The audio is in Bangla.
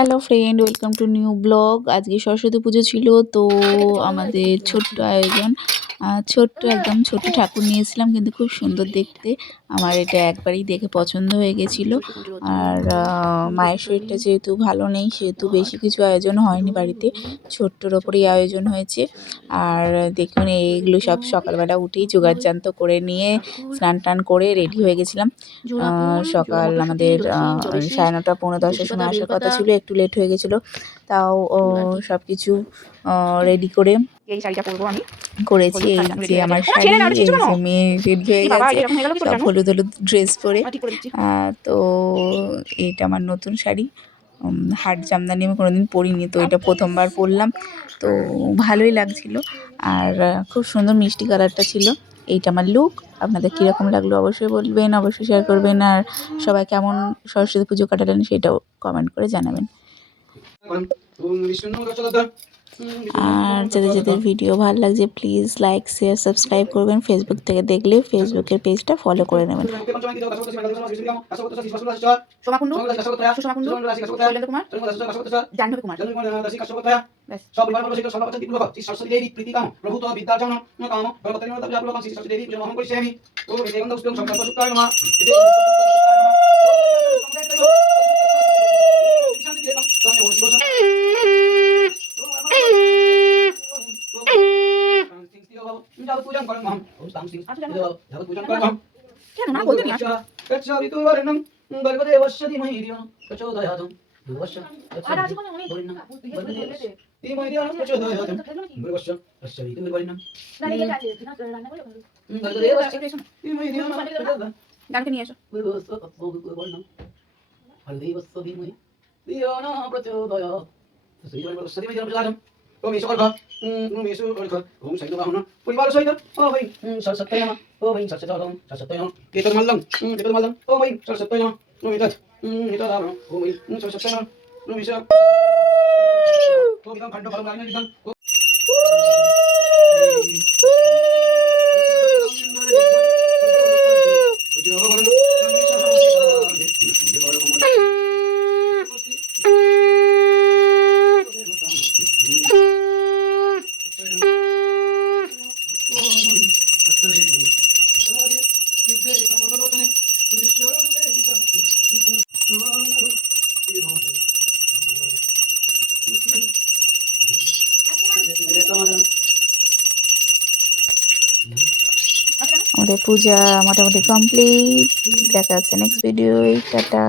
Hello friend, welcome to new blog. আজকে সরস্বতী পুজো ছিল, তো আমাদের ছোট্ট আয়োজন। ছোট্ট একদম ছোট্ট ঠাকুর নিয়েছিলাম, কিন্তু খুব সুন্দর দেখতে। আমার এটা একবারই দেখে পছন্দ হয়ে গেছিলো। আর মায়ের শরীরটা যেহেতু ভালো নেই, সেহেতু বেশি কিছু আয়োজন হয়নি বাড়িতে, ছোট্টর ওপরেই আয়োজন হয়েছে। আর দেখুন, এইগুলো সব সকালবেলা উঠেই জোগাড়যন্ত্র করে নিয়ে স্নান টান করে রেডি হয়ে গেছিলাম। সকাল আমাদের 9:30 পৌনে 10-এর সময় আসার কথা ছিল, একটু লেট হয়ে গেছিলো। তাও সব কিছু রেডি করে এই শাড়িটা পরবো আমি করেছি। এই যে আমার শাড়ি, এই যে মেয়ে রেডি হয়ে গেছে সব হলুদ হলুদ ড্রেস পরে। তো এইটা আমার নতুন শাড়ি, হাট জামদানি আমি কোনোদিন পরিনি, তো এটা প্রথমবার পরলাম। তো ভালোই লাগছিল, আর খুব সুন্দর মিষ্টি কালারটা ছিল। এইটা আমার লুক। আপনাদের কীরকম লাগলো অবশ্যই বলবেন, অবশ্যই শেয়ার করবেন। আর সবাই কেমন সরস্বতী পুজো কাটালেন সেটাও কমেন্ট করে জানাবেন। আর যাদের যাদের ভিডিও ভালো লাগছে প্লিজ লাইক শেয়ার সাবস্ক্রাইব করবেন। ফেসবুক থেকে দেখলে ফেসবুকের পেজটা ফলো করে নেবেন। ওম ঈশ্বর ওম ঈশ্বর ওম সাইদ বাহন পরিবার সহিত ও ভাই সরস্বতী নমঃ ও ভাই সরস্বতী নমঃ কেতন মাল্লাম ও ভাই সরস্বতী নমঃ ওম ইতৎ ইতৎ দাম ও ভাই সরস্বতী নমঃ ওম ঈশ্বর ও বিদাম খণ্ড ফলম গায়না বিদাম আমাদের পূজা মোটামুটি কমপ্লিট। দেখা যাচ্ছে নেক্সট ভিডিও। টাটা।